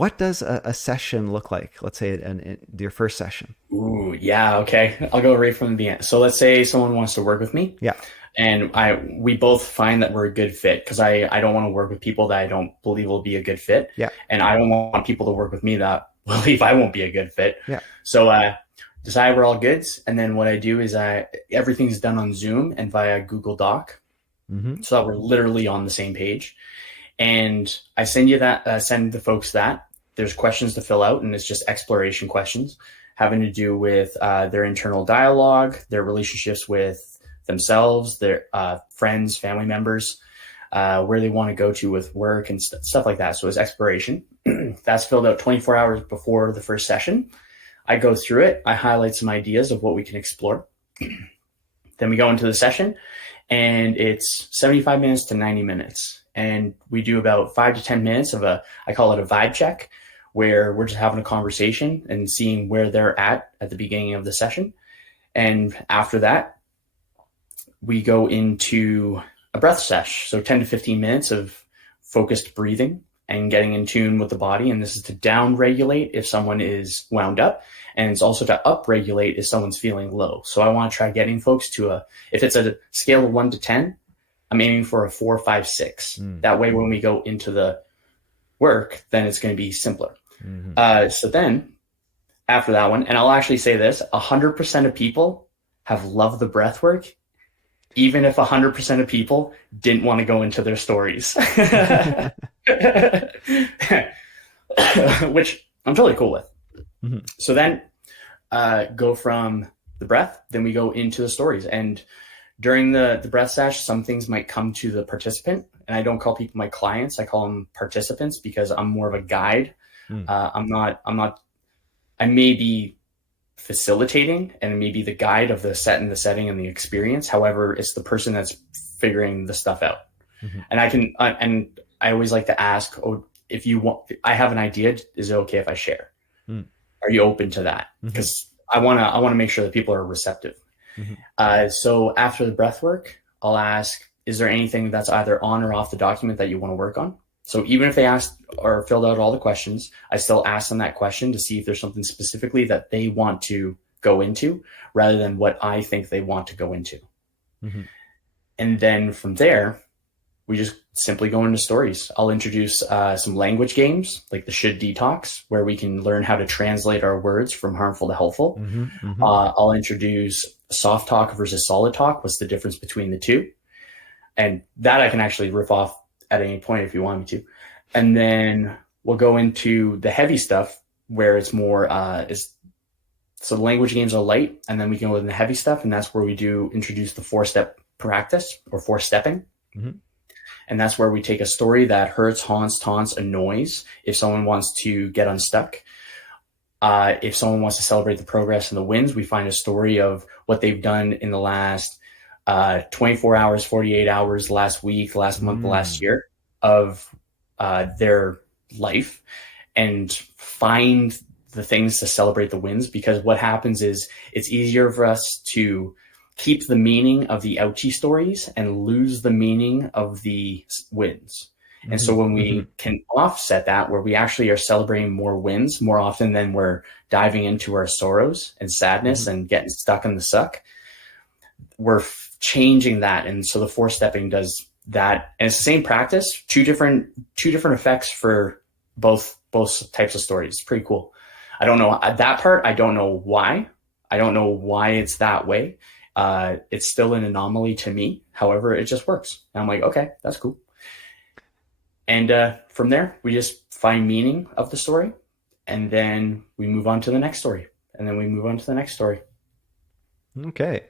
what does a session look like? Let's say your first session. Ooh, yeah, okay. I'll go right from the beginning. So let's say someone wants to work with me Yeah. and we both find that we're a good fit because I don't want to work with people that I don't believe will be a good fit. Yeah. And I don't want people to work with me that believe I won't be a good fit. Yeah. So decide we're all goods. And then what I do is everything's done on Zoom and via Google Doc. Mm-hmm. So that we're literally on the same page. And I send the folks that. There's questions to fill out, and it's just exploration questions having to do with their internal dialogue, their relationships with themselves, their friends, family members, where they want to go to with work and stuff like that. So it's exploration. That's filled out 24 hours before the first session. I go through it. I highlight some ideas of what we can explore. Then we go into the session, and it's 75 minutes to 90 minutes. And we do about 5 to 10 minutes of I call it a vibe check, where we're just having a conversation and seeing where they're at the beginning of the session. And after that, we go into a breath sesh. So 10 to 15 minutes of focused breathing and getting in tune with the body. And this is to down regulate if someone is wound up. And it's also to up regulate if someone's feeling low. So I want to try getting folks to if it's a scale of 1 to 10, I'm aiming for a 4, 5, 6. That way, when we go into the work, then it's going to be simpler. Mm-hmm. So then after that one, and I'll actually say this, 100% of people have loved the breath work, even if 100% of people didn't want to go into their stories, which I'm totally cool with. Mm-hmm. So then go from the breath, then we go into the stories. And during the breath sesh, some things might come to the participant, and I don't call people my clients. I call them participants because I'm more of a guide. I may be facilitating and maybe the guide of the set and the setting and the experience. However, it's the person that's figuring the stuff out. Mm-hmm. And I always like to ask, if you want, I have an idea. Is it okay if I share? Are you open to that? Because I want to make sure that people are receptive. So after the breath work, I'll ask, is there anything that's either on or off the document that you want to work on? So even if they asked or filled out all the questions, I still ask them that question to see if there's something specifically that they want to go into rather than what I think they want to go into. And then from there, we just simply go into stories. I'll introduce some language games like the should detox, where we can learn how to translate our words from harmful to helpful. I'll introduce soft talk versus solid talk. What's the difference between the two? And that I can actually riff off at any point if you want me to. And then we'll go into the heavy stuff where it's more, so the language games are light, and then we can go into the heavy stuff. And that's where we do introduce the 4-step practice or 4-stepping. And that's where we take a story that hurts, haunts, taunts, annoys. If someone wants to get unstuck, if someone wants to celebrate the progress and the wins, we find a story of what they've done in the last 24 hours, 48 hours, last week, last month, last year of their life, and find the things to celebrate the wins. Because what happens is it's easier for us to keep the meaning of the ouchie stories and lose the meaning of the wins. And so when we can offset that, where we actually are celebrating more wins more often than we're diving into our sorrows and sadness and getting stuck in the suck, we're changing that. And so the 4-stepping does that. And it's the same practice, two different effects for both types of stories. It's pretty cool. I don't know that part. I don't know why. I don't know why it's that way. It's still an anomaly to me. However, it just works. And I'm like, okay, that's cool. And from there, we just find meaning of the story, and then we move on to the next story, and then we move on to the next story. Okay.